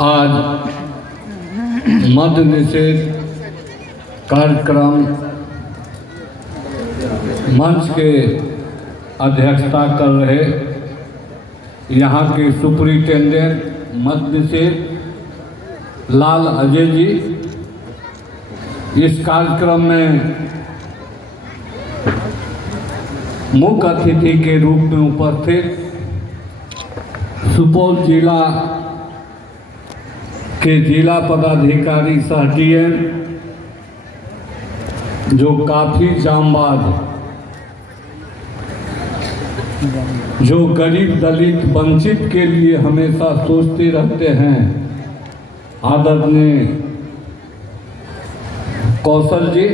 आज मद्य निषेध कार्यक्रम मंच के अध्यक्षता कर रहे यहाँ के सुपरिटेंडेंट मद्य निषेध लाल अजय जी, इस कार्यक्रम में मुख्य अतिथि के रूप में उपस्थित सुपौल जिला के जिला पदाधिकारी सह डीएम जो काफ़ी जांबाज, जो गरीब दलित वंचित के लिए हमेशा सोचते रहते हैं, आदरणीय कौशल जी।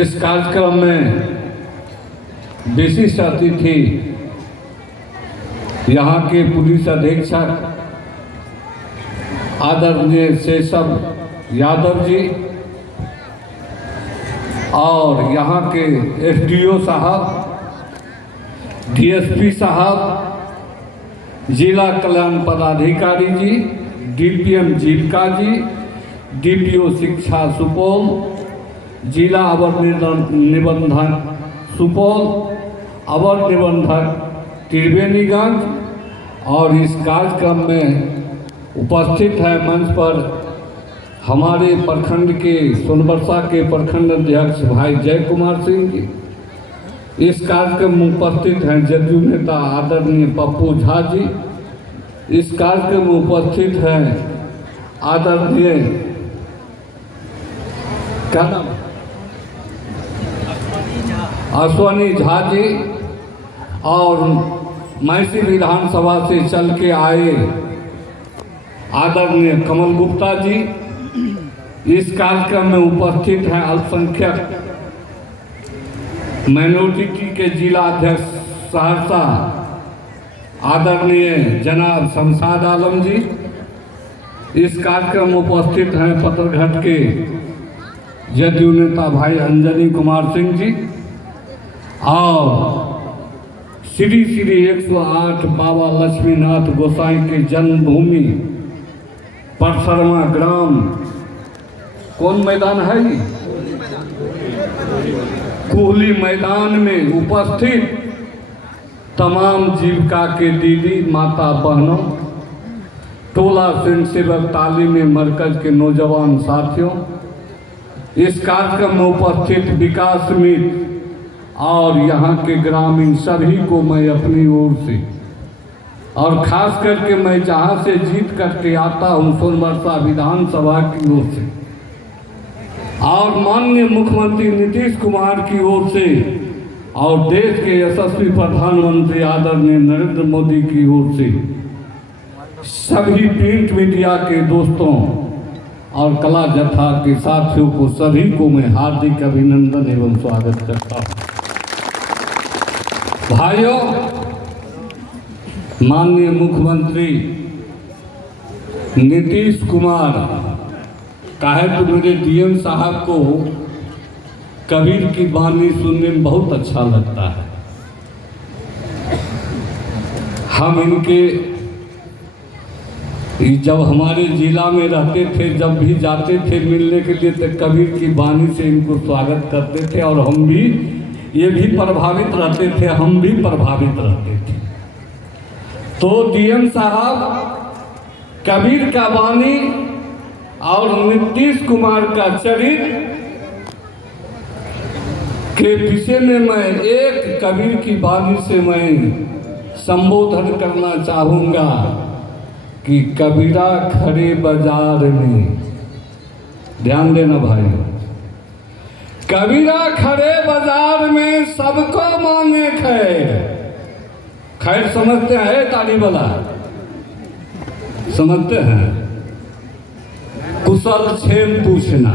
इस कार्यक्रम में विशिष्ट अतिथि यहाँ के पुलिस अधीक्षक आदरणीय शेषव यादव जी और यहाँ के एसडीओ साहब, डीएसपी साहब, जिला कल्याण पदाधिकारी जी, डीपीएम जीविका जी, डीपीओ शिक्षा सुपौल, जिला अवर निबंधक सुपौल, अवर निबंधक त्रिवेणीगंज। और इस कार्यक्रम में उपस्थित है मंच पर हमारे प्रखंड के सोनबरसा के प्रखंड अध्यक्ष भाई जय कुमार सिंह जी। इस कार्यक्रम में उपस्थित हैं जदयू नेता आदरणीय पप्पू झा जी। इस कार्यक्रम में उपस्थित हैं आदरणीय क्या नाम अश्वनी झा जी और मैसी विधानसभा से चल के आए आदरणीय कमल गुप्ता जी। इस कार्यक्रम में उपस्थित हैं अल्पसंख्यक माइनॉरिटी के जिला अध्यक्ष सहरसा आदरणीय जनाब शमशाद आलम जी। इस कार्यक्रम में उपस्थित हैं पत्थरघाट के जदयू नेता भाई अंजनी कुमार सिंह जी और श्री 108 बाबा लक्ष्मीनाथ गोसाई के जन्मभूमि परसरमा ग्राम, कौन मैदान है ये, कोहली मैदान में उपस्थित तमाम जीविका के दीदी माता बहनों, टोला स्वयं सेवक तालीमी मरकज के नौजवान साथियों, इस कार्यक्रम में उपस्थित विकास मित्र और यहाँ के ग्रामीण सभी को मैं अपनी ओर से और खास करके मैं जहाँ से जीत करके आता हूँ सोनबरसा विधानसभा की ओर से और माननीय मुख्यमंत्री नीतीश कुमार की ओर से और देश के यशस्वी प्रधानमंत्री आदरणीय नरेंद्र मोदी की ओर से सभी प्रिंट मीडिया के दोस्तों और कला जत्था के साथियों को सभी को मैं हार्दिक अभिनंदन एवं स्वागत करता हूँ। भाइयों, माननीय मुख्यमंत्री नीतीश कुमार कहे तो मेरे डीएम साहब को कबीर की वाणी सुनने में बहुत अच्छा लगता है। हम इनके जब हमारे जिला में रहते थे, जब भी जाते थे मिलने के लिए तो कबीर की वाणी से इनको स्वागत करते थे और हम भी ये भी प्रभावित रहते थे, हम भी प्रभावित रहते थे। तो डीएम साहब कबीर का वाणी और नीतीश कुमार का चरित्र के विषय में मैं एक कबीर की वाणी से मैं संबोधन करना चाहूँगा कि कबीरा खड़े बाजार में, ध्यान देना भाई, कबीरा खड़े बाजार में सबको मांगे खैर। खैर समझते हैं ताली वाला, समझते हैं, कुशल क्षेम पूछना।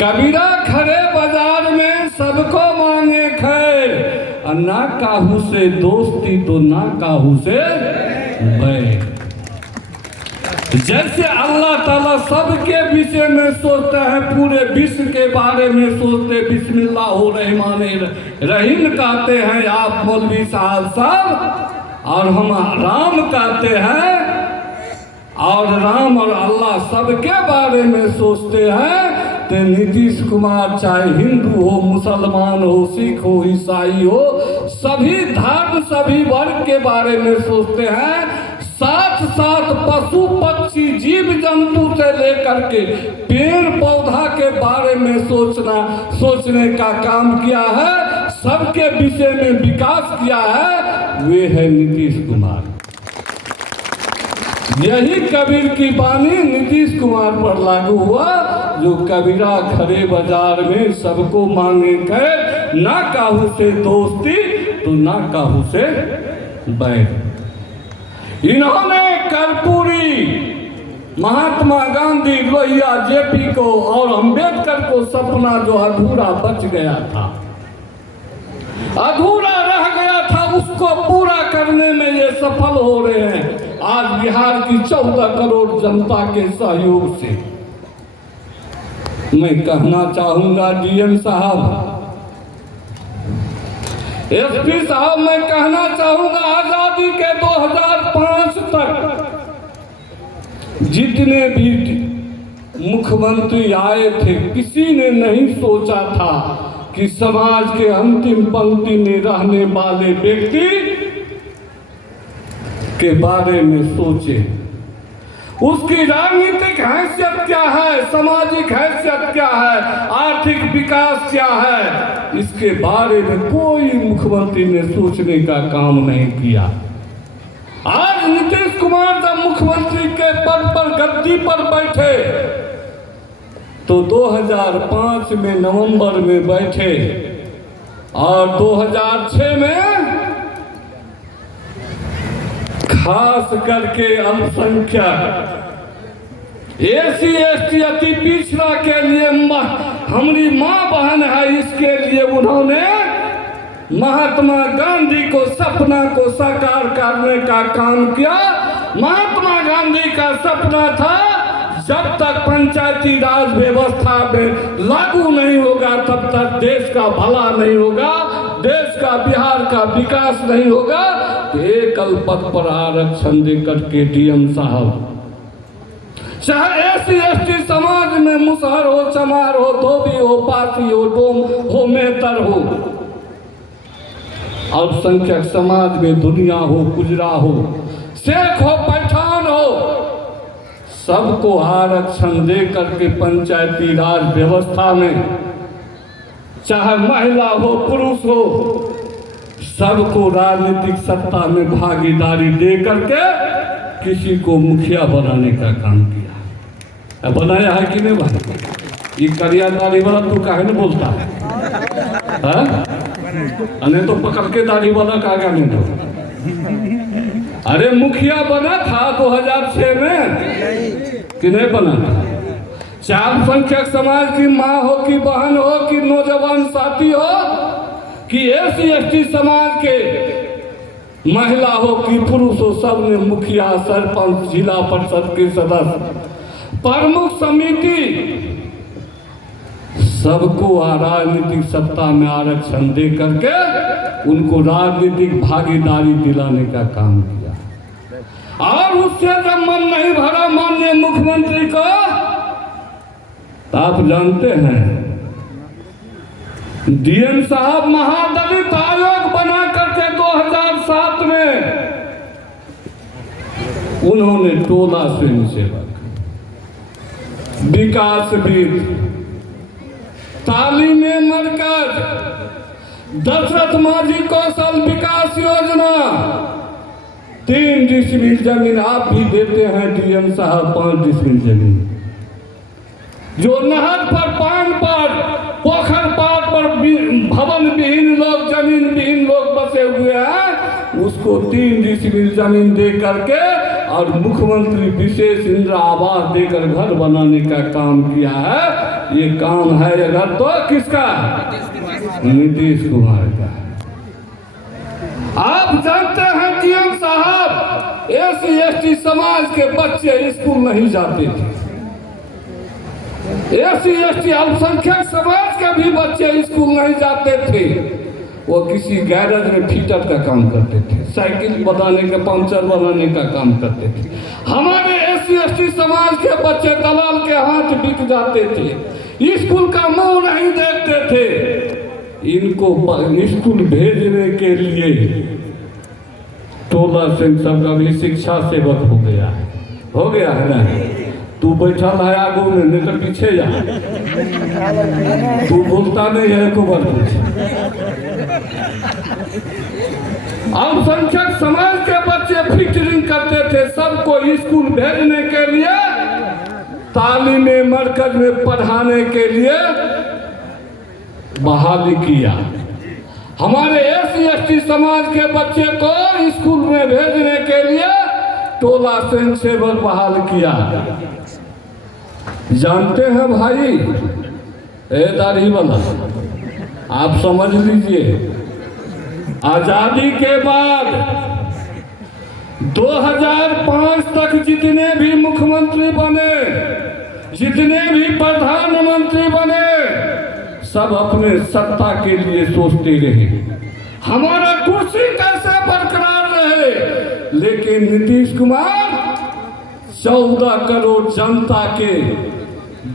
कबीरा खड़े बाजार में सबको मांगे खैर, ना काहू से दोस्ती तो ना काहू से बैर। जैसे अल्लाह ताला सबके विषय में सोचता है, पूरे विश्व के बारे में सोचते, बिस्मिल्लाह रहमान रहीम कहते हैं आप मौलवी साहब सब, और हम राम कहते हैं और राम और अल्लाह सबके बारे में सोचते हैं, तो नीतीश कुमार चाहे हिंदू हो, मुसलमान हो, सिख हो, ईसाई हो, सभी धर्म सभी वर्ग के बारे में सोचते हैं। साथ साथ पशु पक्षी जीव जंतु से लेकर के पेड़ पौधा के बारे में सोचने का काम किया है, सबके विषय में विकास किया है, वे है नीतीश कुमार। यही कबीर की बानी नीतीश कुमार पर लागू हुआ, जो कबीरा खड़े बाजार में सबको मांगे गए, ना काहू से दोस्ती तो ना काहू से बैर। इन्होंने कर्पूरी महात्मा गांधी, लोहिया, जेपी को और अंबेडकर को सपना जो अधूरा बच गया था, अधूरा रह गया था, उसको पूरा करने में ये सफल हो रहे हैं आज बिहार की 14 करोड़ जनता के सहयोग से। मैं कहना चाहूंगा डीएम साहब, एसपी साहब, मैं कहना चाहूंगा आजादी के 2005 तक जितने भी मुख्यमंत्री आए थे, किसी ने नहीं सोचा था कि समाज के अंतिम पंक्ति में रहने वाले व्यक्ति के बारे में सोचे, उसकी राजनीतिक हैसियत क्या है, सामाजिक हैसियत क्या है, आर्थिक विकास क्या है, इसके बारे में कोई मुख्यमंत्री ने सोचने का काम नहीं किया। आज नीतीश कुमार जब मुख्यमंत्री के पद पर गद्दी पर बैठे तो 2005 में नवंबर में बैठे और 2006 में खास करके अल्पसंख्यक एसी एसटी अति पिछड़ा के लिए हमारी माँ बहन है, इसके लिए उन्होंने महात्मा गांधी को सपना को साकार करने का काम किया। महात्मा गांधी का सपना था जब तक पंचायती राज व्यवस्था में लागू नहीं होगा तब तक देश का भला नहीं होगा, देश का बिहार का विकास नहीं होगा। एक पद पर आरक्षण देकर के डीएम साहब, चाहे एससी एसटी समाज में मुसहर हो, चमार हो, धोबी हो, पासी हो, डोम हो, मेहतर हो, अल्पसंख्यक समाज में दुनिया हो, गुजरा हो, शेख हो, पठान हो, सबको आरक्षण दे करके पंचायती राज व्यवस्था में चाहे महिला हो, पुरुष हो, सबको राजनीतिक सत्ता में भागीदारी दे करके किसी को मुखिया बनाने का काम किया। बनाया है कि नहीं बनाया? ये करियादारी वाला तू काहे नहीं बोलता है? अने तो पकड़ के दाढ़ी वाला कागा नहीं तो। अरे मुखिया बना था 2006 में कि नहीं बना था? चार संख्यक समाज की माँ हो कि बहन हो कि नौजवान साथी हो कि एससी एसटी समाज के महिला हो कि पुरुष हो, सब ने मुखिया, सरपंच, जिला परिषद के सदस्य, प्रमुख समिति, सबको राजनीतिक सत्ता में आरक्षण दे करके उनको राजनीतिक भागीदारी दिलाने का काम किया। और उससे जब मन नहीं भरा माननीय मुख्यमंत्री को, आप जानते हैं डीएम साहब महादलित आयोग बना करके 2007 में उन्होंने टोला स्वयंसेवक, विकासविद, तालीमी मरकज, दशरथ माझी कौशल विकास योजना, 3 डिसमिल जमीन आप भी देते हैं डीएम साहब, 5 डिसमिल जमीन जो नहर पर, पान पर, पोखर पार पर भवन विहीन लोग, जमीन विहीन लोग बसे हुए हैं, उसको 3 डिसमिल जमीन दे करके और मुख्यमंत्री विशेष इंदिरा आवास देकर घर बनाने का काम किया है। ये काम है अगर तो किसका? नीतीश कुमार का। आप जानते हैं डीएम साहब, एससी एसटी समाज के बच्चे स्कूल नहीं जाते थे, एससी एसटी अल्पसंख्यक समाज के भी बच्चे स्कूल नहीं जाते थे। वो किसी गैरेज में फिटर का काम करते थे, साइकिल बनाने का, पंचर बनाने का काम करते थे। हमारे SC/ST समाज के बच्चे दलाल के हाथ बिक जाते थे, स्कूल का मुंह नहीं देखते थे। इनको स्कूल भेजने के लिए टोला सिंह सब का भी शिक्षा सेवक हो गया है ना। तू बैठा है आगू में, नहीं तो पीछे जा, तू बोलता नहीं है को बार अल्पसंख्यक समाज के बच्चे फिक्रिंग करते थे सबको स्कूल भेजने के लिए, तालीमी मरकज में पढ़ाने के लिए बहाली किया। हमारे SC/ST समाज के बच्चे को स्कूल में भेजने के लिए टोला स्वयं सेवक बहाल किया। जानते हैं भाई, दाढ़ी वाला, आप समझ लीजिए, आजादी के बाद 2005 तक जितने भी मुख्यमंत्री बने, जितने भी प्रधानमंत्री बने, सब अपने सत्ता के लिए सोचते रहे, हमारा कुर्सी कैसे बरकरार रहे। लेकिन नीतीश कुमार 14 करोड़ जनता के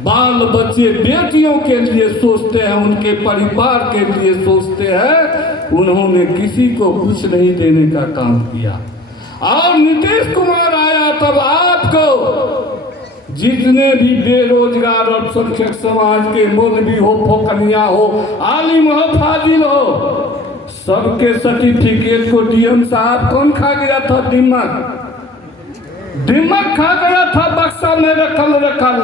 बाल बच्चे बेटियों के लिए सोचते हैं, उनके परिवार के लिए सोचते हैं। उन्होंने किसी को कुछ नहीं देने का काम किया। और नीतीश कुमार आया तब आपको जितने भी बेरोजगार और अल्पसंख्यक समाज के मौलवी हो, फोकनिया हो, आलिम हो, फाजिल हो, सबके सर्टिफिकेट को DM साहब कौन खा गया था? दिमाग खा गया था, बक्सा में रखल।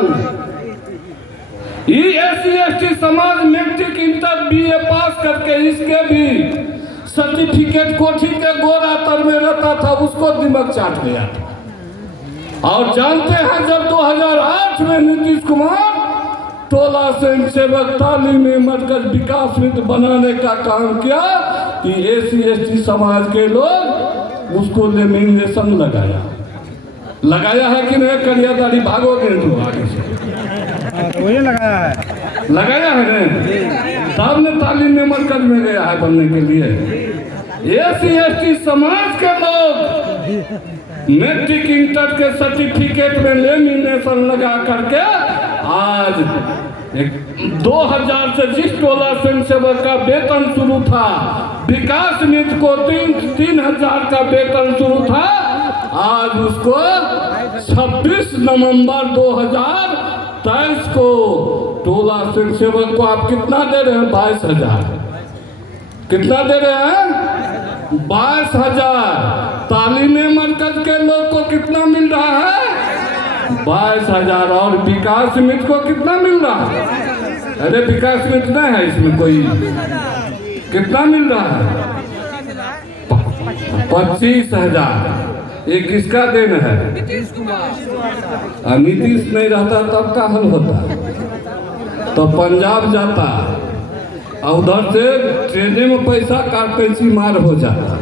SC/ST समाज मैट्रिक इंटर BA पास करके इसके भी सर्टिफिकेट कोठी के गोरा तर में रहता था, उसको दिमाग चाट गया था। और जानते हैं जब 2008 में नीतीश कुमार टोला स्वयं सेवक तालीमी मरकज विकास मित्र बनाने का काम किया कि SC/ST समाज के लोग उसको लेमिनेशन लगाया है कि नहीं? करिया दाढ़ी भागोगे तो आगे से वही लगाया है ना, तब ने तालीमी मरकज में गया है बनने के लिए। SC/ST समाज के लोग मैट्रिक इंटर के सर्टिफिकेट में लेमिनेशन लगा करके आज 2000 से जिस टोला स्वयं सेवक का वेतन शुरू था, विकास मित्र को 3000 का वेतन शुरू था, आज उसको 26 नवंबर 2023 को टोला स्वयं सेवक को आप कितना दे रहे हैं? 22,000। कितना दे रहे हैं? 22,000। तालीमी मरकज के लोग को कितना मिल रहा है? 22,000। और विकास मित्र को कितना मिल रहा है? अरे विकास मित्र नहीं है इसमें कोई, कितना मिल रहा है? 25,000। ये किसका देन है? नीतीश नहीं रहता तब का हल होता, तो पंजाब जाता और उधर से ट्रेने में पैसा काटपैंची मार हो जाता,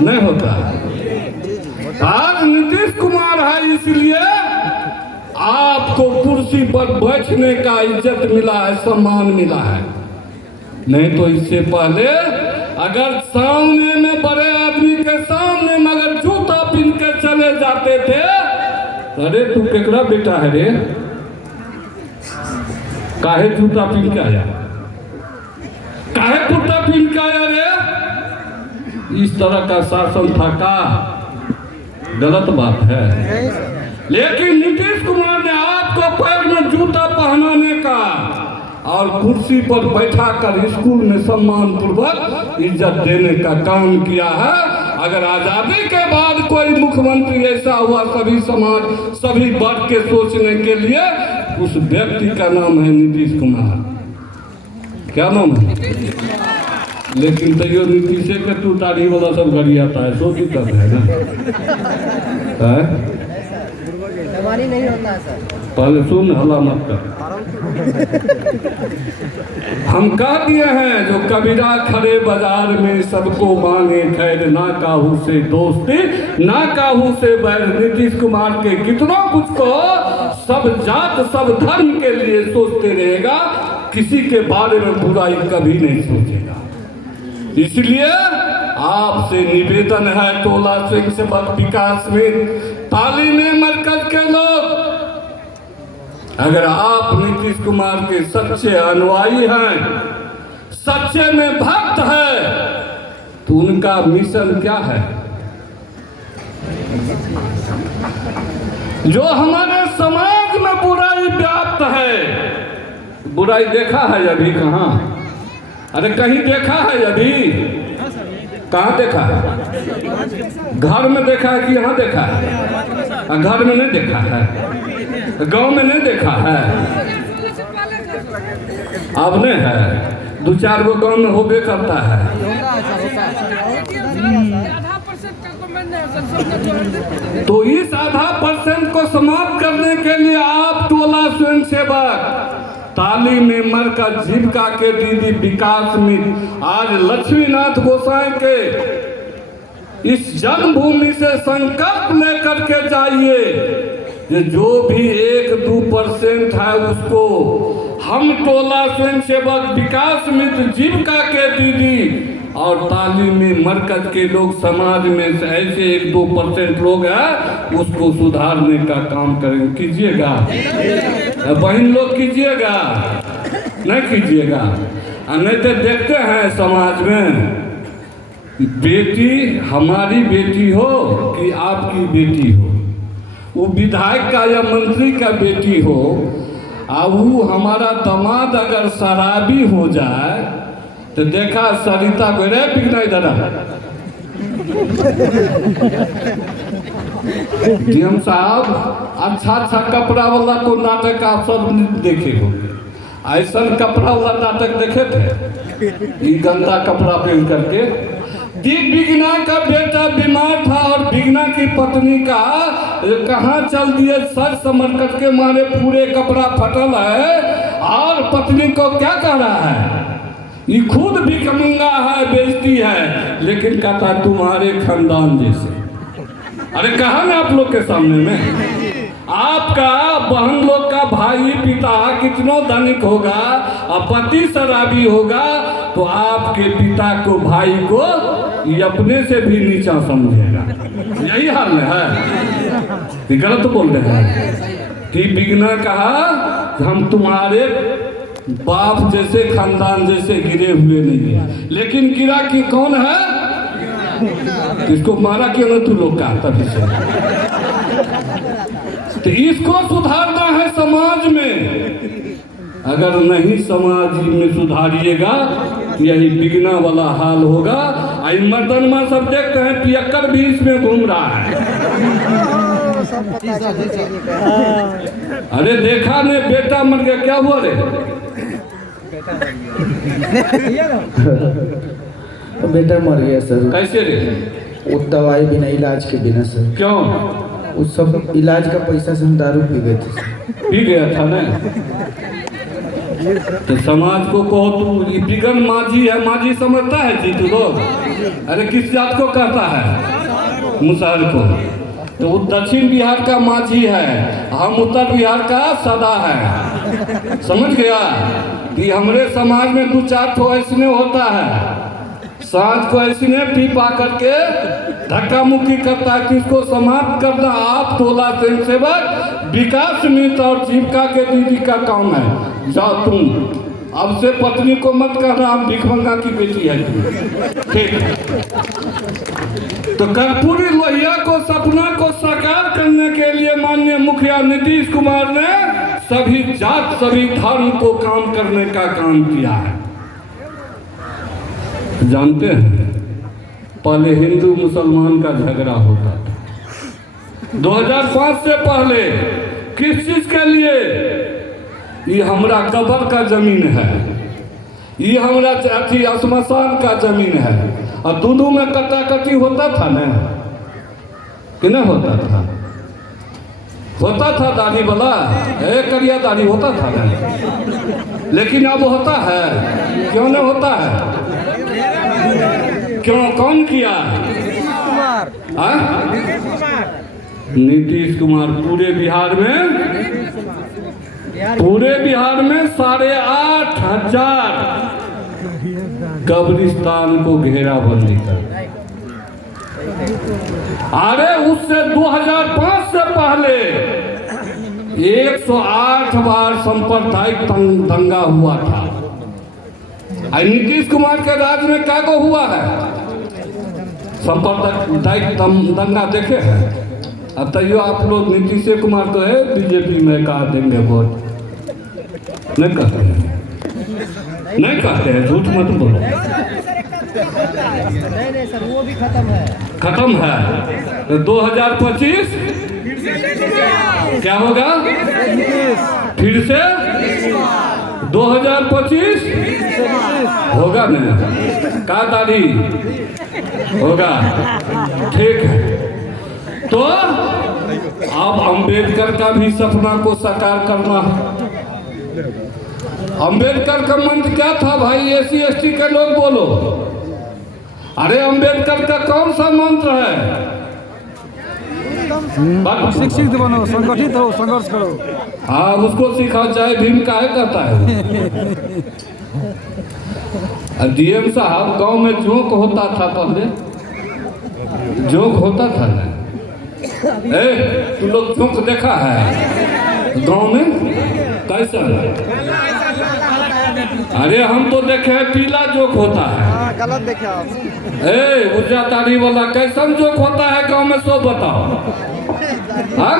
नहीं होता। आज नीतीश कुमार है, इसलिए आपको कुर्सी पर बैठने का इज्जत मिला है, सम्मान मिला है। नहीं तो इससे पहले अगर सामने में बड़े आदमी के सामने मगर जूता पहन के चले जाते थे, अरे तू केकरा बेटा है रे, काहे जूता पहन के आया, काहे कुर्ता पहन के आया रे? इस तरह का शासन था का? गलत बात है। लेकिन नीतीश कुमार ने आपको पैर में जूता पहनाने का और कुर्सी पर बैठा कर स्कूल में सम्मान पूर्वक इज्जत देने का काम किया है। अगर आजादी के बाद कोई मुख्यमंत्री ऐसा हुआ सभी समाज, सभी वर्ग के सोचने के लिए, उस व्यक्ति का नाम है नीतीश कुमार। क्या नाम है? लेकिन तैयो नीतीश के तू दाढ़ी वाला सब गड़ी आता है, सो की तब है ना, नहीं होता है सर। पहले सुन, हल्ला मत कर। हम कह दिए हैं जो कबीरा खड़े बाजार में सबको मांगे खैर, ना काहू से दोस्ती ना काहू से बैर। नीतीश कुमार के कितना कुछ को सब जात सब धर्म के लिए सोचते रहेगा, किसी के बारे में बुराई कभी नहीं सोचेगा। इसलिए आपसे निवेदन है, टोला सिंह सेवक विकास में तालीम मरकज के लोग, अगर आप नीतीश कुमार के सच्चे अनुयायी हैं, सच्चे में भक्त है, तो उनका मिशन क्या है? जो हमारे समाज में बुराई व्याप्त है, बुराई देखा है अभी कहाँ? अरे कहीं देखा है अभी? कहाँ देखा है? घर में देखा है कि यहाँ देखा है? घर में नहीं देखा है, गांव में नहीं देखा है, अब नहीं है, 2-4 गो गांव में होबे करता है। तो इस % को समाप्त करने के लिए आप टोला स्वयं सेवक तालीम मरकज जीविका के दीदी विकास में आज लक्ष्मीनाथ गोसाई के इस जन्मभूमि से संकल्प लेकर के जाइए कि जो भी 1-2% है उसको हम टोला स्वयं सेवक विकास मित्र जीविका के दीदी और तालीम मरकज के लोग समाज में से ऐसे 1-2% लोग हैं, उसको सुधारने का काम करेंगे। कीजिएगा बहन लोग, कीजिएगा नहीं कीजिएगा? नहीं तो देखते हैं समाज में बेटी हमारी बेटी हो कि आपकी बेटी हो, वो विधायक का या मंत्री का बेटी हो, और वो हमारा दामाद अगर शराबी हो जाए तो देखा सरिता को रे पिघना इधर डीएम साहब अच्छा कपड़ा वाला को नाटक आप सब देखे हो, ऐसा कपड़ा वाला नाटक देखे थे? ये गंदा कपड़ा पहन करके बिगना का बेटा बीमार था और बिगना की पत्नी का कहाँ चल दिए, सर समरकत के मारे पूरे कपड़ा फटल है, और पत्नी को क्या कह रहा है? ये खुद भिखमंगा है, बेइज्जती है, लेकिन कहता तुम्हारे खानदान जैसे। अरे कहा ना आप लोग के सामने में, आपका बहन लोग का भाई पिता कितना धनिक होगा और पति शराबी होगा, तो आपके पिता को भाई को ये अपने से भी नीचा समझेगा। यही हाल है, गलत बोल रहे हैं कि बिगना कहा हम तुम्हारे बाप जैसे खानदान जैसे गिरे हुए नहीं है, लेकिन गिरा कि कौन है? इसको मारा क्यों ना तू लोग का तभी से। तो इसको सुधारना है समाज में, अगर नहीं समाज में सुधारिएगा यही बिगना वाला हाल होगा। आई मर्दन में सब देखते हैं पियक्कर भी इसमें घूम रहा है। अरे देखा ने बेटा मर गया, क्या हुआ रे? बेटा मर गया सर। कैसे रे? वो दवाई बिना इलाज के बिना सर। क्यों? उस सब इलाज का पैसा से हम दारू पी गए थे सर। पी गया था ना? तो समाज को कहो तू ये बिगन माझी है, माझी समझता है जी तू लोग? अरे किस जात को कहता है? मुसहर को। तो वो दक्षिण बिहार का माझी है, हम उत्तर बिहार का सदा है। समझ गया? कि हमारे समाज में 2-4 ठो ऐसने होता है, सांझ को ऐसने पी पा करके धक्का मुक्की करता है। किसको समाप्त करना आप टोला स्वयं सेवक विकास मित्र और जीविका के दीदी का काम है। जाओ तुम, अब से पत्नी को मत कहना हम भिखमंगा की बेटी है तुम, ठीक है? तो कर्पूरी लोहिया को सपना को साकार करने के लिए माननीय मुखिया नीतीश कुमार ने सभी जात सभी धर्म को काम करने का काम किया है। जानते हैं पहले हिंदू मुसलमान का झगड़ा होता था। 2005 से पहले किस चीज के लिए? ये हमारा कब्र का जमीन है, ये हमारा अथी श्मशान का जमीन है, और दोनों में कटाकटी होता था ना कि नहीं होता था? होता था दाढ़ी वाला, एक करिया दाढ़ी होता था ना, लेकिन अब होता है? क्यों नहीं होता है? क्यों? कौन किया? नीतीश कुमार। पूरे बिहार में 8,500 कब्रिस्तान को घेराबंदी कर। अरे उससे 2005 से पहले 108 बार सांप्रदायिक दंगा हुआ था। नीतीश कुमार के राज में क्या को हुआ है सांप्रदायिक दंगा देखे हैं? अब तैयो आप लोग नीतीश कुमार तो है बीजेपी में कहा देंगे वोट, नहीं कहते हैं, नहीं कहते हैं, झूठ मत बोलो। नहीं सर, वो भी खत्म है। 2025 क्या होगा? फिर से 2025 होगा नहीं? का तारीख होगा? ठीक है। तो अब अंबेडकर का भी सपना को साकार करना है। अंबेडकर का मंत्र क्या था भाई? SC ST के लोग बोलो। अरे अंबेडकर का कौन सा मंत्र है? शिक्षित बनो, संगठित हो, संघर्ष करो। हाँ, उसको सिखाओ, चाहे भीम का है कहता है। DM साहब, गांव में जोक होता था पहले, जोक होता था ना। तू लोग जोक देखा है गांव में? कैसा? अरे हम तो देखे हैं पीला जोक होता है। गलत देखे आप। उज्जा तारी वाला कैसन जोक होता है गांव में, सो बताओ। हाँ,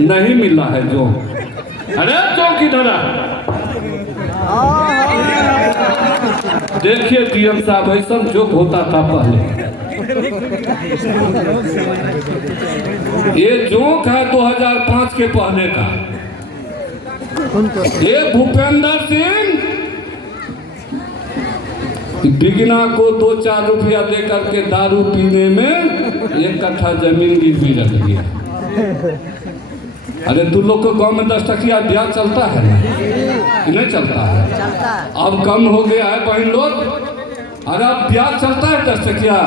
नहीं मिला है जोक। अरे जोक इधर देखिए DM साहब, ऐसा जोक होता था पहले। ये जोक है 2005 के पहले का। ये भूपेंद्र सिंह बिगना को 2-4 रुपया दे करके दारू पीने में 1 कट्ठा जमीन गिरवी रख दिया। अरे तू लोग को गांव में 10 टकिया ब्याज चलता है ना कि नहीं चलता है? अब कम हो गया है बहन लोग। अरे अब ब्याज चलता है 10 टकिया,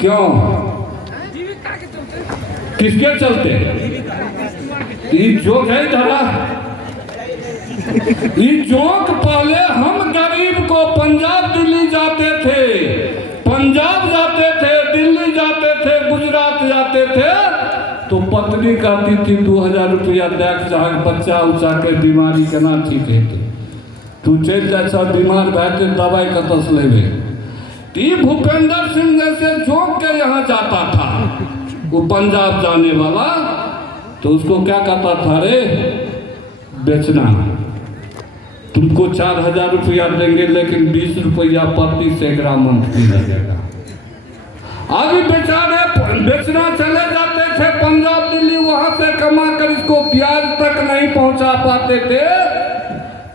क्यों? किसके चलते? ये जोक है धरा। ये जोक पहले हम गरीब को पंजाब दिल्ली जाते थे, पंजाब जाते थे, दिल्ली जाते थे, गुजरात जाते थे, तो पत्नी कहती थी 2000 रुपया देख, चाहे बच्चा उच्चा के बीमारी केना ठीक है तू चल जा, सब बीमार बैठे दवाई कतस लेवे। भूपेंद्र सिंह जैसे जोक के यहाँ जाता था वो पंजाब जाने वाला, तो उसको क्या कहता था? रे बेचना, तुमको 4000 रुपया देंगे लेकिन 20 रुपया प्रति सैकड़ा मंथली लगेगा। अभी बेचारे बेचना चले जाते थे पंजाब दिल्ली, वहां से कमा कर इसको ब्याज तक नहीं पहुंचा पाते थे।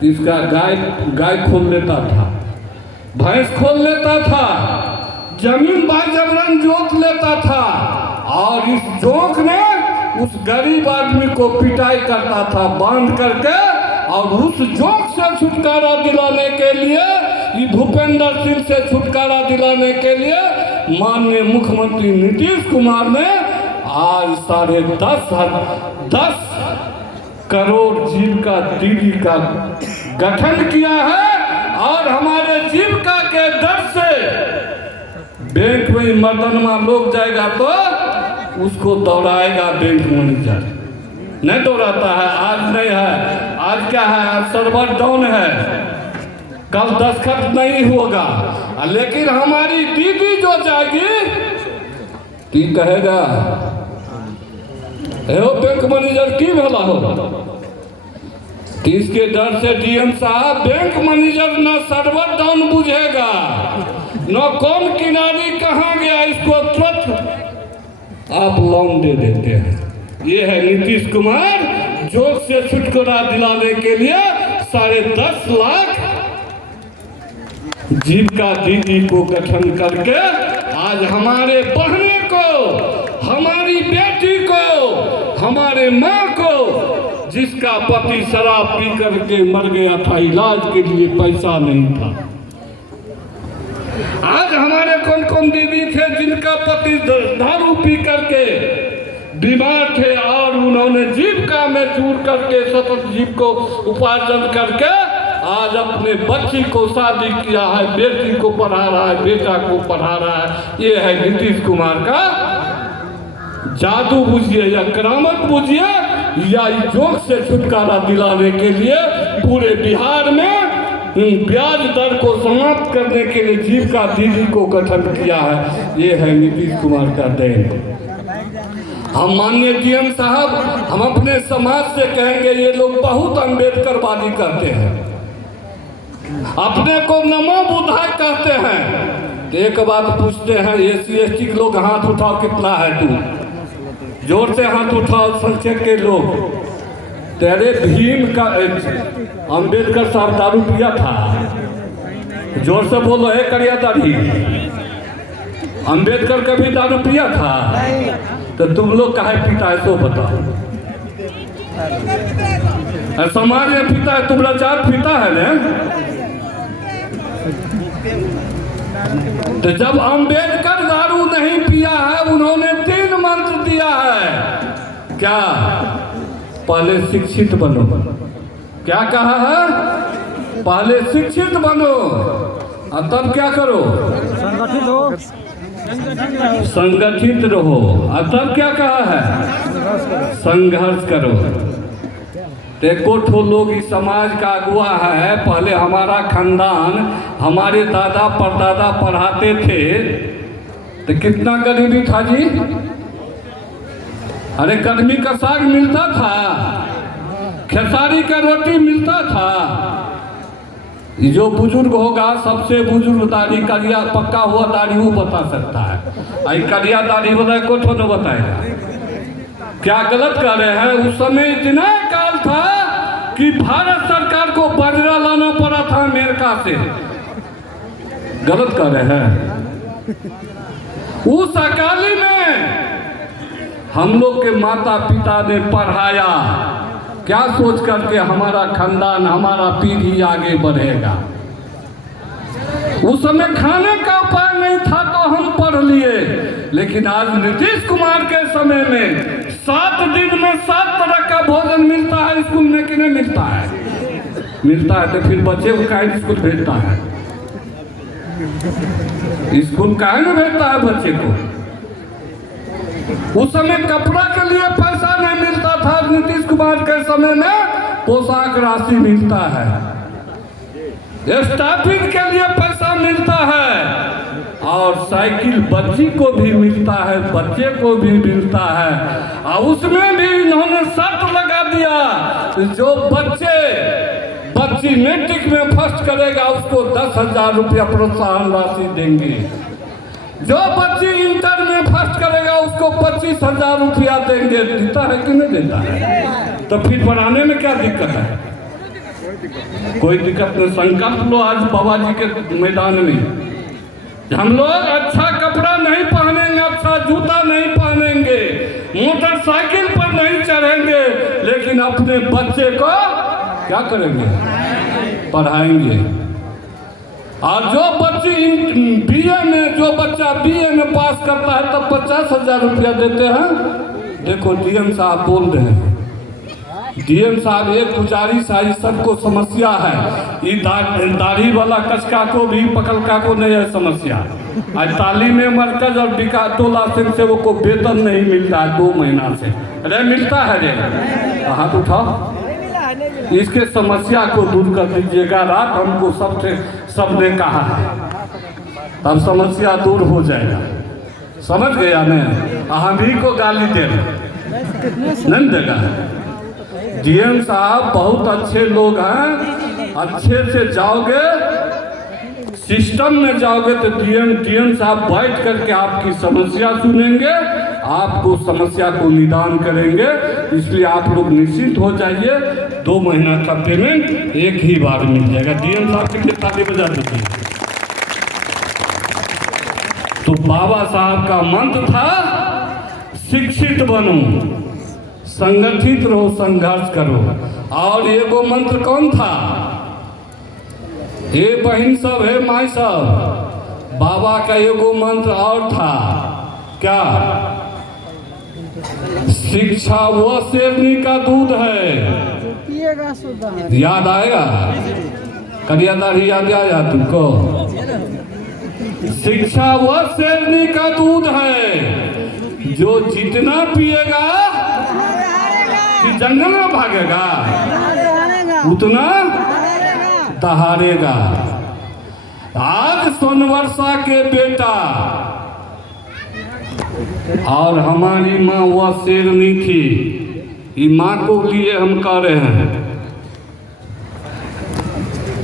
इसका गाय खोल लेता था, भैंस खोल लेता था, जमीन बाजबरन जोत लेता था, और इस जोक ने उस गरीब आदमी को पिटाई करता था बांध करके। और उस जोक से छुटकारा दिलाने के लिए, ये भूपेंद्र सिंह से छुटकारा दिलाने के लिए माननीय मुख्यमंत्री नीतीश कुमार ने आज 10.5 करोड़ जीविका दीदी का गठन किया है। और हमारे जीविका के दर से बैंक में मर्दनमा लोग जाएगा तो उसको दौड़ाएगा बैंक मैनेजर। नहीं दौड़ाता है, आज नहीं है, आज क्या है, आज सर्वर डाउन है, कल दस्तखत नहीं होगा। लेकिन हमारी दीदी जो जाएगी ती कहेगा बैंक मैनेजर की भला हो। इसके डर से DM साहब बैंक मैनेजर न सर्वर डाउन बुझेगा, न कौन किनारी कहाँ गया, इसको तुरंत आप लोन दे देते हैं। ये है नीतीश कुमार, जोक से छुटकारा दिलाने के लिए 10.5 लाख जीविका दीदी को गठन करके आज हमारे बहने को, हमारी बेटी को, हमारे माँ को, जिसका पति शराब पी करके मर गया था, इलाज के लिए पैसा नहीं था। आज हमारे कौन कौन दीदी थे जिनका पति दारू पी करके बीमार थे और उन्होंने जीविका में चूर करके सतत जीव को उपार्जन करके आज अपने बच्ची को शादी किया है, बेटी को पढ़ा रहा है, बेटा को पढ़ा रहा है। ये है नीतीश कुमार का जादू बुझिए या करामत बुझिए, या जोक से छुटकारा दिलाने के लिए पूरे बिहार में ब्याज दर को समाप्त करने के लिए जीविका दीदी को गठन किया है। ये है नीतीश कुमार का देन। हम माननीय डीएम साहब, हम अपने समाज से कहेंगे ये लोग बहुत अम्बेडकरवादी करते हैं, अपने को नमो बुद्धा कहते हैं। तो एक बात पूछते हैं, SC ST के लोग हाथ उठाओ, कितना है तू? जोर से हाथ उठाओ संख्या के लोग। तेरे भीम का अम्बेडकर साहब दारू पिया था? जोर से बोलो, है करिया दाढ़ी। अम्बेडकर कभी दारू पिया था? तो तुम लोग काहे पीता है तो बताओ। समाज में पीता है, तुम लाचार पीता है ना? तो जब अम्बेडकर दारू नहीं पिया है, उन्होंने 3 मंत्र दिया है। क्या? पहले शिक्षित बनो। क्या कहा है? पहले शिक्षित बनो और तब क्या करो? संगठित हो, संगठित रहो। और तब क्या कहा है? संघर्ष करो। देखो ठो लोग इस समाज का अगुआ है। पहले हमारा खानदान, हमारे दादा परदादा पढ़ाते थे तो कितना गरीबी था जी? अरे कदमी का साग मिलता था, खेसारी का रोटी मिलता था। जो बुजुर्ग होगा, सबसे बुजुर्ग दाढ़ी करिया पक्का हुआ दाढ़ी वो बता सकता है। आई करिया दाढ़ी वाला को तो न बताएगा। क्या गलत कर रहे हैं? उस समय इतना काल था कि भारत सरकार को बाजरा लाना पड़ा था अमेरिका से। गलत कर रहे हैं। उस अकाली में हम लोग के माता पिता ने पढ़ाया, क्या सोच करके हमारा खानदान, हमारा पीढ़ी आगे बढ़ेगा। उस समय खाने का उपाय नहीं था तो हम पढ़ लिए, लेकिन आज नीतीश कुमार के समय में 7 दिन में 7 तरह का भोजन मिलता है स्कूल में कि नहीं मिलता है? मिलता है। तो फिर बच्चे को काहे स्कूल भेजता है? स्कूल काहे न भेजता है बच्चे को? उस समय कपड़ा के लिए पैसा नहीं मिलता था, नीतीश कुमार के समय में पोशाक राशि मिलता है, स्टाफिंग के लिए पैसा मिलता है, और साइकिल बच्ची को भी मिलता है, बच्चे को भी मिलता है। और उसमें भी इन्होंने शर्त लगा दिया, जो बच्ची मैट्रिक में फर्स्ट करेगा उसको 10,000 रुपया प्रोत्साहन राशि देंगे, जो बच्ची इंटर में फर्स्ट करेगा उसको 25,000 रुपया देंगे। देता है कि नहीं देता है? तो फिर पढ़ाने में क्या दिक्कत है? कोई दिक्कत नहीं। संकल्प लो आज बाबा जी के मैदान में, हम लोग अच्छा कपड़ा नहीं पहनेंगे, अच्छा जूता नहीं पहनेंगे, मोटरसाइकिल पर नहीं चढ़ेंगे, लेकिन अपने बच्चे को क्या करेंगे? पढ़ाएंगे। और जो बच्चा बीए में पास करता है तब 50,000 रुपया देते हैं। देखो डीएम साहब बोल रहे हैं, डीएम साहब एक गुजारिश है, सबको समस्या है। ये दाढ़ी वाला कचका को भी पकलका को नहीं है समस्या। आज तालीम मरकज और टोला सेवकों को वेतन नहीं मिलता है 2 महीना से। अरे मिलता है रे, हाथ उठाओ। इसके समस्या को दूर कर दीजिएगा। रात हमको सबने कहा है, तब समस्या दूर हो जाएगा। समझ गया मैं? हम ही को गाली दे रहे नहीं देगा। डीएम साहब बहुत अच्छे लोग हैं, अच्छे से जाओगे सिस्टम में जाओगे तो डीएम साहब बैठ करके आपकी समस्या सुनेंगे, आपको समस्या को निदान करेंगे। इसलिए आप लोग निश्चित हो जाइए, 2 महीना का पेमेंट एक ही बार मिल जाएगा। डीएम साहब के लिए ताली बजा दीजिए। तो बाबा साहब का मंत्र था शिक्षित बनो, संगठित रहो, संघर्ष करो। और ये वो मंत्र कौन था? हे बहन सब, हे माई सब, बाबा का एगो मंत्र और था। क्या? शिक्षा वो शेरनी का दूध है। याद आएगा? करिया दाढ़ी याद आया तुमको? शिक्षा वह शेरनी का दूध है जो जितना पिएगा कि जंगल में भागेगा उतना दहाड़ेगा। आज सोनवर्षा के बेटा और हमारी माँ वह शेरनी थी। ये माँ को लिए हम कह रहे हैं,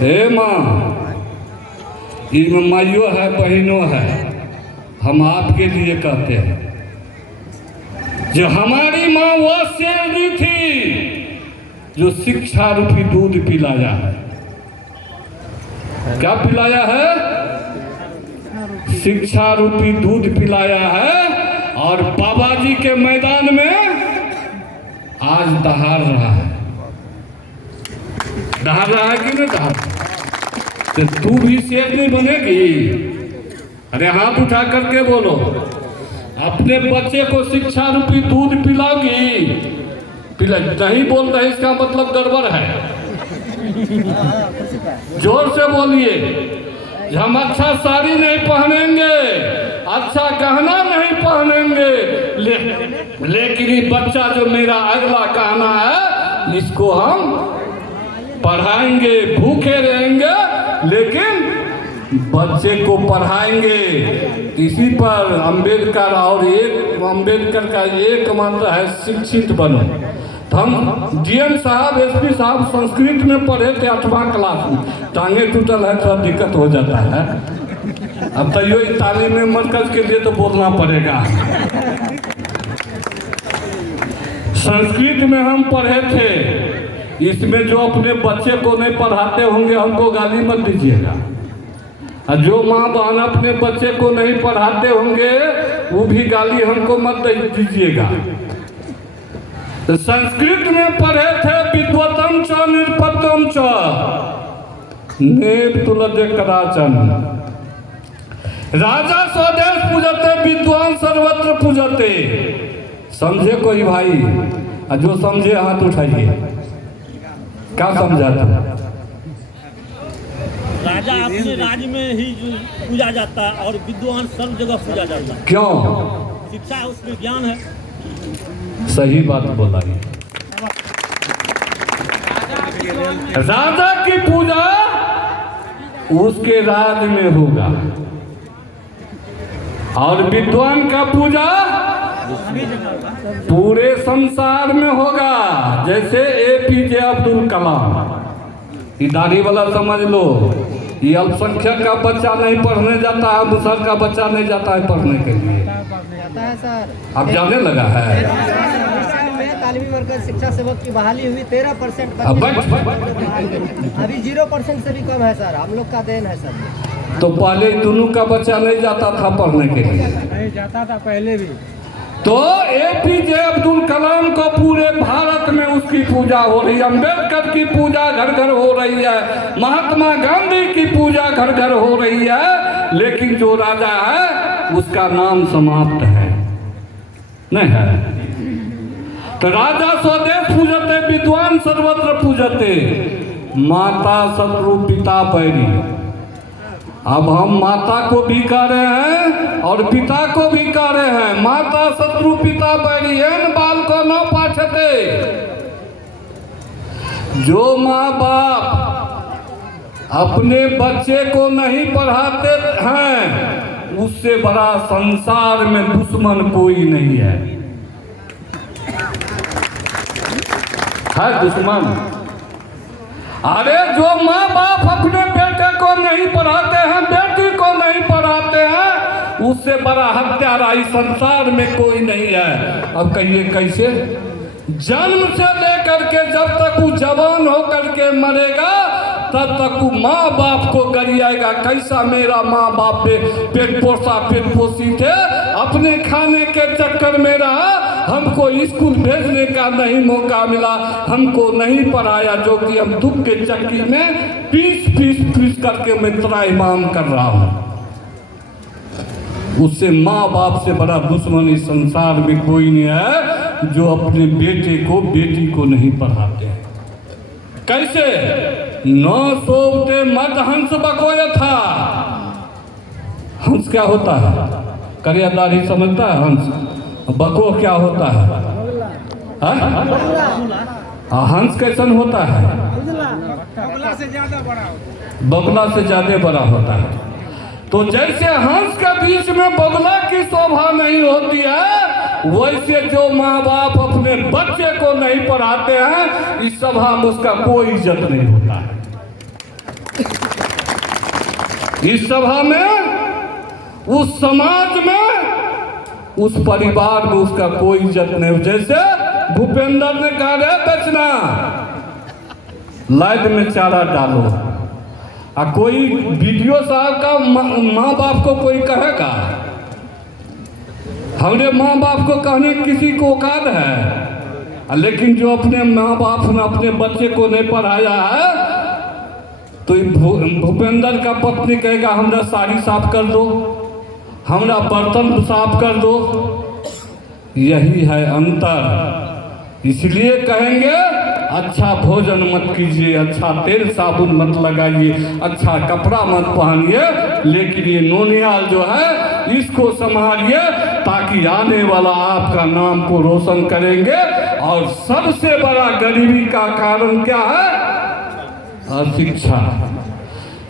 हे माँ, इनमें माइयो है बहनों है, हम आपके लिए कहते हैं जो हमारी माँ वह शेरनी थी जो शिक्षा रूपी दूध पिलाया है। क्या पिलाया है? शिक्षा रूपी दूध पिलाया है। और बाबा जी के मैदान में आज दहाड़ रहा है। दहाड़ रहा है कि नहीं दहाड़? तो तू भी शेरनी बनेगी? अरे हाथ उठा करके बोलो, अपने बच्चे को शिक्षा रूपी दूध पिलाओगी? पिला नहीं बोल रहे, इसका मतलब गड़बड़ है। जोर से बोलिए। हम अच्छा साड़ी नहीं पहनेंगे, अच्छा गहना नहीं पहनेंगे, लेकिन ये बच्चा जो मेरा अगला कहना है इसको हम पढ़ाएंगे, भूखे रहेंगे लेकिन बच्चे को पढ़ाएंगे। इसी पर अंबेडकर और एक अंबेडकर का एक मंत्र है, शिक्षित बनो। तो हम डीएम साहब, एसपी साहब संस्कृत में पढ़े थे 8वां क्लास में। टांगे टूटल है, थोड़ा दिक्कत हो जाता है। अब तो ये तालीम में मरकज के लिए तो बोलना पड़ेगा। संस्कृत में हम पढ़े थे। इसमें जो अपने बच्चे को नहीं पढ़ाते होंगे हमको गाली मत दीजिएगा। और जो माँ बहन अपने बच्चे को नहीं पढ़ाते होंगे वो भी गाली हमको मत दीजिएगा। तो संस्कृत में पढ़े थे, विद्वतम च निरपतम च नेव तुलजे कराचन। राजा स्वदेश पूजते, विद्वान सर्वत्र पूजते। समझे कोई भाई? और जो समझे हाथ उठाइए। क्या समझा था? राजा अपने राज्य में ही पूजा जाता है और विद्वान सब जगह पूजा जाता है। क्यों? शिक्षा है, उसमें ज्ञान है। सही बात बोला। राजा की पूजा उसके राज में होगा और विद्वान का पूजा पूरे संसार में होगा। जैसे एपीजे अब्दुल कलाम, ये दाढ़ी वाला समझ लो, ये अल्पसंख्यक का बच्चा नहीं पढ़ने जाता है, मुसर का बच्चा नहीं जाता है पढ़ने के लिए। जाता है सर। अब जाने लगा है। तालीमी वर्ग शिक्षा सेवक की बहाली हुई 13%। अभी 0% से भी कम है सर, हम लोग का देन है सर। तो पहले दोनों का बच्चा नहीं जाता था पढ़ने के लिए? नहीं जाता था पहले भी। तो एपीजे अब्दुल कलाम को पूरे भारत में उसकी पूजा हो रही है। अंबेडकर की पूजा घर घर हो रही है। महात्मा गांधी की पूजा घर घर हो रही है। लेकिन जो राजा है उसका नाम समाप्त है, नहीं है। तो राजा स्वदेश पूजते, विद्वान सर्वत्र पूजते। माता शत्रु पिता बैरी। अब हम माता को भी कह रहे हैं और पिता को भी कह रहे हैं। माता शत्रु पिता बैरी एन बाल को न पाछते। जो माँ बाप अपने बच्चे को नहीं पढ़ाते हैं उससे बड़ा संसार में दुश्मन कोई नहीं है दुश्मन। अरे जो माँ बाप अपने बेटे को नहीं पढ़ाते हैं, बेटी को नहीं पढ़ाते हैं, उससे बड़ा हत्यारा इस संसार में कोई नहीं है। अब कहिए कैसे? जन्म से लेकर के जब तक वो जवान होकर के मरेगा तब तक वो माँ बाप को गरियाएगा। कैसा मेरा माँ बाप पेट पोसा पेट पोसी थे, अपने खाने के चक्कर में रहा, हमको स्कूल भेजने का नहीं मौका मिला, हमको नहीं पढ़ाया, जो कि हम दुख के चक्की में पीस करके मैं त्राहिमाम कर रहा हूँ। उससे माँ बाप से बड़ा दुश्मन इस संसार में कोई नहीं है जो अपने बेटे को बेटी को नहीं पढ़ाते। कैसे? न सोवते मद हंस बकोय था। हंस क्या होता है? करिया दाढ़ी समझता है हंस। बको क्या होता है? हंस कैसन होता है? बगला से ज्यादा बड़ा होता है। तो जैसे हंस के बीच में बगला की शोभा नहीं होती है, वैसे जो माँ बाप अपने बच्चे को नहीं पढ़ाते हैं, इस सभा में उसका कोई इज्जत नहीं होता है। इस सभा में, उस समाज में, उस परिवार में उसका कोई इज्जत नहीं। जैसे भूपेंद्र ने कहा रे बेचना, लाइट में चारा डालो, और कोई वीडियो साहब का माँ बाप को कोई कहेगा? हमारे माँ बाप को कहने किसी को औकात है? लेकिन जो अपने माँ बाप ने अपने बच्चे को नहीं पढ़ाया है, तो भूपेंद्र का पत्नी कहेगा हमरा साड़ी साफ कर दो, हमरा बर्तन साफ कर दो। यही है अंतर। इसलिए कहेंगे अच्छा भोजन मत कीजिए, अच्छा तेल साबुन मत लगाइए, अच्छा कपड़ा मत पहनिए, लेकिन ये नौनिहाल जो है इसको संभालिए, ताकि आने वाला आपका नाम को रोशन करेंगे। और सबसे बड़ा गरीबी का कारण क्या है? अशिक्षा।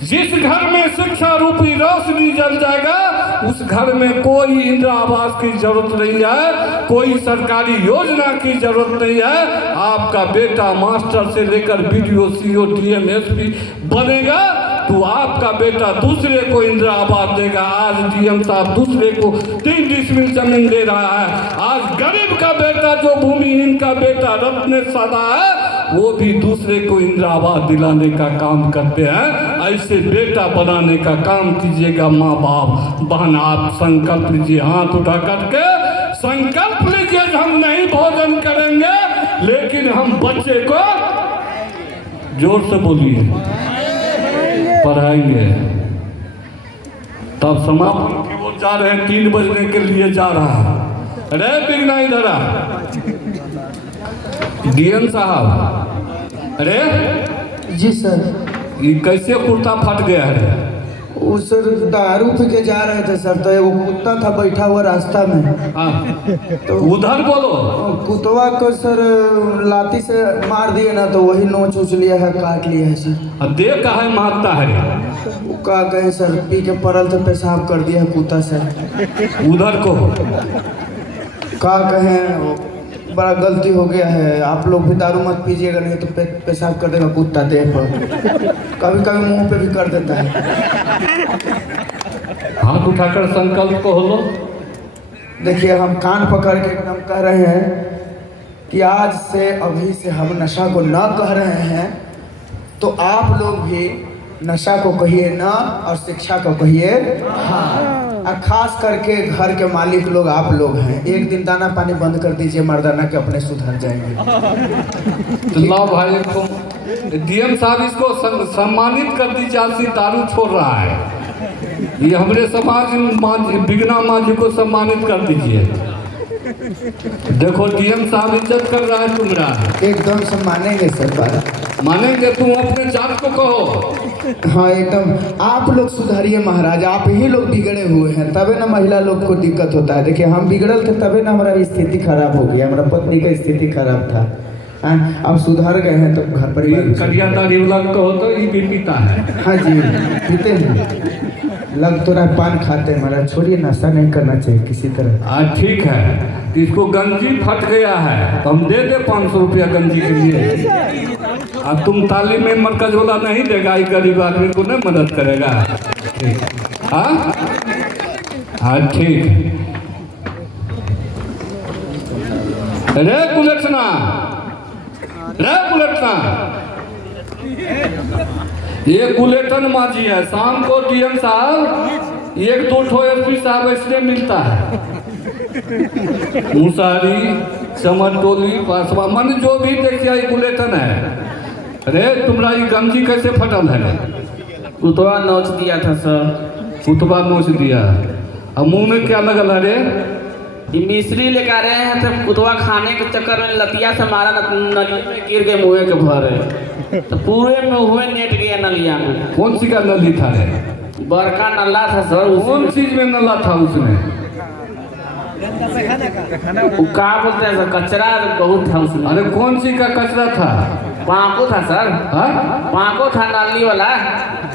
जिस घर में शिक्षा रूपी रोशनी जल जाएगा, उस घर में कोई इंदिरा आवास की जरूरत नहीं है, कोई सरकारी योजना की जरूरत नहीं है। आपका बेटा मास्टर से लेकर BDO, CO, DM, SP बनेगा, तो आपका बेटा दूसरे को इंदिरा आवास देगा। आज DM साहब दूसरे को 3 डिसमिल जमीन दे रहा है। आज गरीब का बेटा, जो भूमिहीन का बेटा रत्न सदा है, वो भी दूसरे को इंदिरा आवास दिलाने का काम करते हैं। ऐसे बेटा बनाने का काम कीजिएगा। माँ बाप बहन, आप संकल्प लीजिए, हाथ उठा करके संकल्प लीजिए, हम नहीं भोजन करेंगे, लेकिन हम बच्चे को, जोर से बोलिए, पढ़ाएंगे। तब समाप्त की ओर जा रहे हैं, 3 बजने के लिए जा रहा है। अरे बिगना इधर आ। DM साहब, अरे जी सर। ये कैसे कुर्ता फट गया है? वो सर दारू पी के जा रहे थे सर, तो वो कुत्ता था बैठा हुआ रास्ता में। तो उधर बोलो। कुतवा को सर लाठी से मार दिए ना, तो वही नोच उच लिया है, काट लिया है सर। देख का है मारता है? वो का कहे सर, पी के पड़ल तो पेशाब कर दिया कुत्ता सर। उधर को का कहें, बड़ा गलती हो गया है। आप लोग भी दारू मत पीजिएगा, नहीं तो पेशाब कर देगा कुत्ता देह पर। कभी कभी मुंह पे भी कर देता है। हाथ उठाकर संकल्प को लो। देखिए, हम कान पकड़ के एकदम कह रहे हैं कि आज से, अभी से हम नशा को न कह रहे हैं, तो आप लोग भी नशा को कहिए न, और शिक्षा को कहिए हाँ। और खास करके घर के मालिक लोग आप लोग हैं, एक दिन दाना पानी बंद कर दीजिए मर्दाना के, अपने सुधर जाएंगे। तो लो भाई को DM साहब इसको सम्मानित कर दीजिए। आज से दारू छोड़ रहा है, ये हमारे समाज बिगना माँ जी को सम्मानित कर दीजिए। देखो DM साहब इज्जत कर रहा है तुम्हारा। एकदम से मानेंगे सर, बात मानेंगे। तुम अपने जात को कहो। हाँ एकदम, आप लोग सुधारिए महाराज, आप ही लोग बिगड़े हुए हैं, तबे ना महिला लोग को दिक्कत होता है। देखिए, हम बिगड़ल थे तबे ना हमारा स्थिति खराब हो गया, हमारा पत्नी का स्थिति खराब था। अब सुधर गए हैं तो घर पर करिया दाढ़ी वाला कहो तो ये भी पीता है। हाँ जी, पीते हैं, लग तो रहा पान खाते हैं महाराज। छोड़िए, नशा नहीं करना चाहिए किसी तरह। ठीक है, इसको गंजी फट गया है तो हम दे दे 500 रुपया गंजी के लिए। अब तुम तालीम में मरकज वाला नहीं देगा, ये गरीब आदमी को नहीं मदद करेगा। ठीक, हाँ हाँ ठीक। रे कुलटना, रे कुलटना, ये कुलेटन माझी है। शाम को DM साहब 1-2 ठो SP साहब इसलिए मिलता है। मुसारी, समरटोली, पासवा, मन जो भी देखिए कुलेटन है। अरे तुम्हारा ये गंजी कैसे फटल है? कुतवा नोच दिया था सर। कुतवा नोच दिया। अब मुंह में क्या लगल है रे? ये मिश्री लेकर आ रहे हैं तो कुतवा खाने के चक्कर में लतिया से मारा नली में गिर गए मुँह के भरे तो पूरे मुँह नेट गया नलिया में। कौन सी का नली था रे? बड़का नल्ला था सर। कौन चीज में नला था उसमें? वो क्या बोलते हैं सर, कचरा बहुत था उसमें। अरे कौन सी का कचरा था? पाँको था सर। हाँ? पाँको था नाली वाला,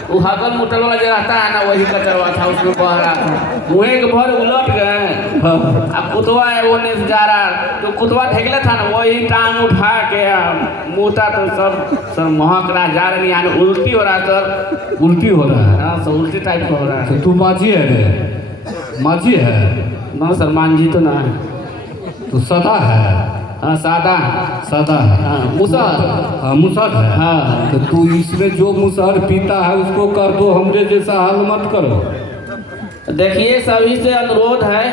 वो हगल मुटल वाला जो रहता है ना वही कचरा था उसमें बह रहा था। मुँह के भर उलट गए। अब कुतवा है वो नहीं जा रहा, तो कुतवा ढेकला था ना वही टांग उठा के मुँहता तो सब महक रहा, जा रही यानी उल्टी हो रहा सर। उल्टी हो रहा है? हाँ सर, उल्टी टाइप का हो रहा है। तो तू माझी है रे? माझी है ना सर, मांझी तो ना है। तो सदा है? हाँ सादा। सादा है। हाँ मुसहर। हाँ मुसहर है। हाँ तो तू इसमें जो मुसहर पीता है उसको कर दो, हमरे जैसा हाल मत करो। देखिए सभी से अनुरोध है,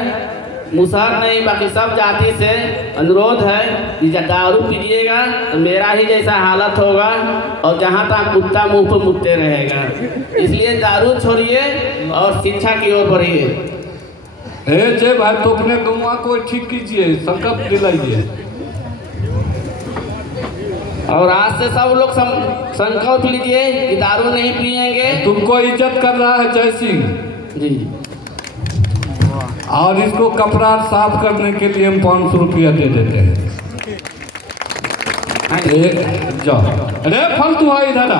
मुसहर नहीं बाकी सब जाति से अनुरोध है कि जब दारू पीजिएगा तो मेरा ही जैसा हालत होगा और जहाँ तक कुत्ता मुंह पर मुतते रहेगा। इसलिए दारू छोड़िए और शिक्षा की ओर बढ़िए। जय भाई, तो अपने गौवा को ठीक कीजिए, संकल्प दिलाइए। और आज से सब लोग संकल्प लीजिए कि दारू नहीं पिएंगे। तुमको इज्जत कर रहा है जय सिंह जी। और इसको कपड़ा साफ करने के लिए हम 500 रुपया दे देते हैं। जाओ। अरे फालतू है इधर आ।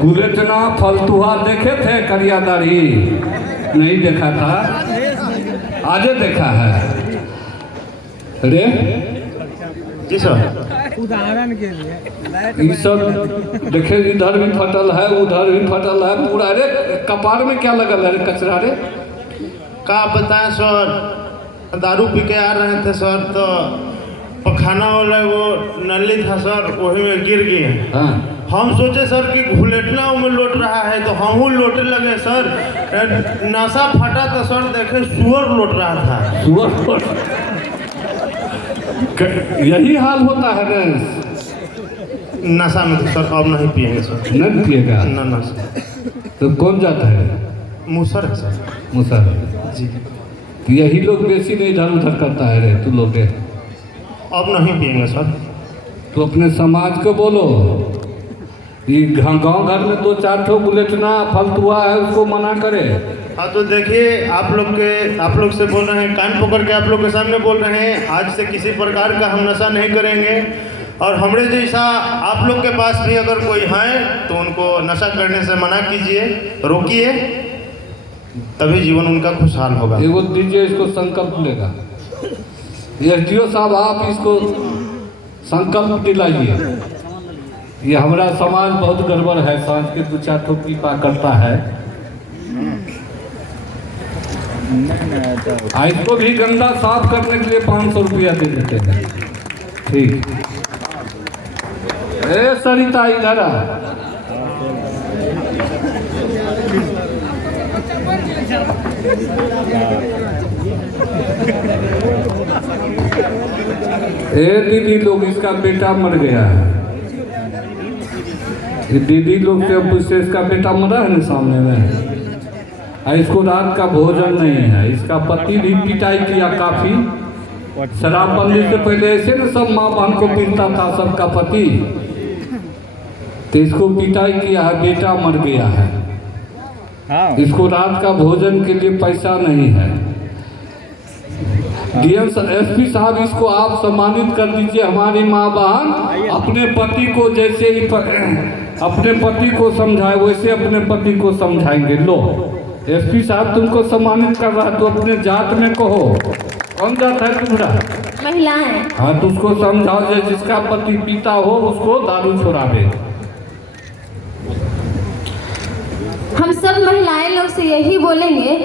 गुलेटना फलतुहा देखे थे करियादारी? नहीं देखा था, आज देखा है रे। जी सर। उदाहरण के लिए ये सब देखे, इधर भी फटल है उधर भी फटल है पूरा। अरे कपार में क्या लगल है रे? कचरा रे? का बताएं सर, दारू पी के आ रहे थे सर तो पखाना वाला वो नली था सर, वही में गिर गए। हाँ। हम सोचे सर कि घुलेटना में लोट रहा है तो हम लोटे लगे सर। नशा फटा तो सर देखे सुअर लोट रहा था। सुअर? यही हाल होता है रे नशा में तो सर अब नहीं पिएंगे सर। नहीं पिएगा? ना ना सर। तो कौन जाता है? मुसर है सर। मुसहर जी। तो यही लोग बेसी नहीं इधर उधर करता है रे तू लोग? अब नहीं पिएंगे सर। तो अपने समाज को बोलो, ये गांव घर में 2-4 ठो बुलेटना फलतुआ है उसको मना करे। हाँ तो देखिए आप लोग से बोल रहे हैं, कान पकड़ के आप लोग के सामने बोल रहे हैं, आज से किसी प्रकार का हम नशा नहीं करेंगे। और हमरे जैसा आप लोग के पास भी अगर कोई है तो उनको नशा करने से मना कीजिए, रोकिए, तभी जीवन उनका खुशहाल होगा। एगो दीजिए इसको संकल्प लेगा। एसडीओ साहब आप इसको संकल्प दिलाइए। ये हमारा समाज बहुत गड़बड़ है, सांझ के 2-4 ठो पीपा करता है। इसको भी गंदा साफ करने के लिए 500 रुपया दे देते हैं। ठीक। ए सरिता इधर आ। दीदी लोग, इसका बेटा मर गया है। दीदी लोग से पूछते इसका बेटा मरा है ना सामने में। इसको रात का भोजन नहीं है। इसका पति भी पिटाई किया काफी। शराबबंदी से पहले ऐसे ना सब माँ बहन को पीटता था सबका पति, तो इसको पिटाई किया है, बेटा मर गया है। इसको रात का भोजन के लिए पैसा नहीं है। डीएम एसपी साहब इसको आप सम्मानित कर दीजिए। हमारी माँ बहन अपने पति को जैसे ही अपने पति को समझाए वैसे अपने पति को समझाएंगे। लो एसपी साहब तुमको सम्मानित कर रहा है तो अपने जात में कहो। कौन जात है तुम्हारा? महिलाएं। हाँ तो उसको समझाओ जो जिसका पति पीता हो उसको दारू छोड़ावे। हम सब महिलाएं लोग से यही बोलेंगे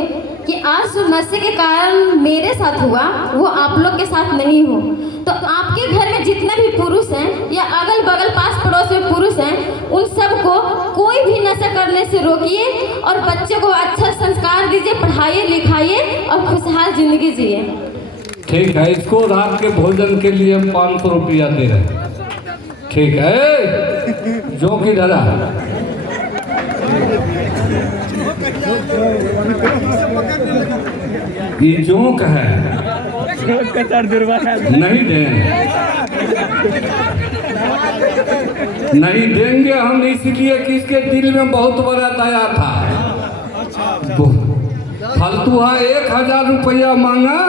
कि आज जो नशे के कारण मेरे साथ हुआ वो आप लोग के साथ नहीं हो। तो आपके घर में जितने भी पुरुष हैं या अगल बगल पास पड़ोस में पुरुष हैं, उन सबको कोई भी नशा करने से रोकिए और बच्चों को अच्छा संस्कार दीजिए, पढ़ाइए लिखाइए और खुशहाल जिंदगी जिए। ठीक है, इसको रात के भोजन के लिए हम 500 रुपया दे रहे हैं। ठीक है, जो कि दादा ये जोक है, नहीं देंगे, नहीं देंगे हम, इसलिए कि इसके दिल में बहुत बड़ा दया था। फालतू 1000 रुपया मांगा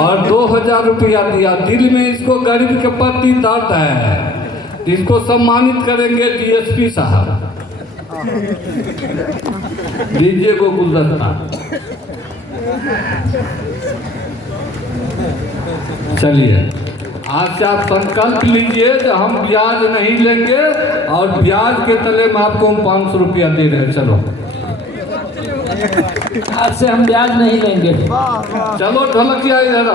और 2000 रुपया दिया। दिल में इसको गरीब के प्रति दर्द है। इसको सम्मानित करेंगे डीएसपी साहब। दीजिए को गुलदस्ता। चलिए आज से आप संकल्प लीजिए कि हम ब्याज नहीं लेंगे और ब्याज के तले में आपको हम 500 रुपया दे रहे हैं। चलो आज से हम ब्याज नहीं लेंगे। चलो ढोलकिया इधर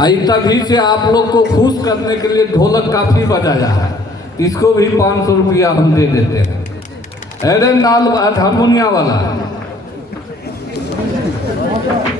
आई। तभी से आप लोग को खुश करने के लिए ढोलक काफी बजाया है। इसको भी 500 रुपया हम दे देते हैं। अरे नाल हारमोनिया वाला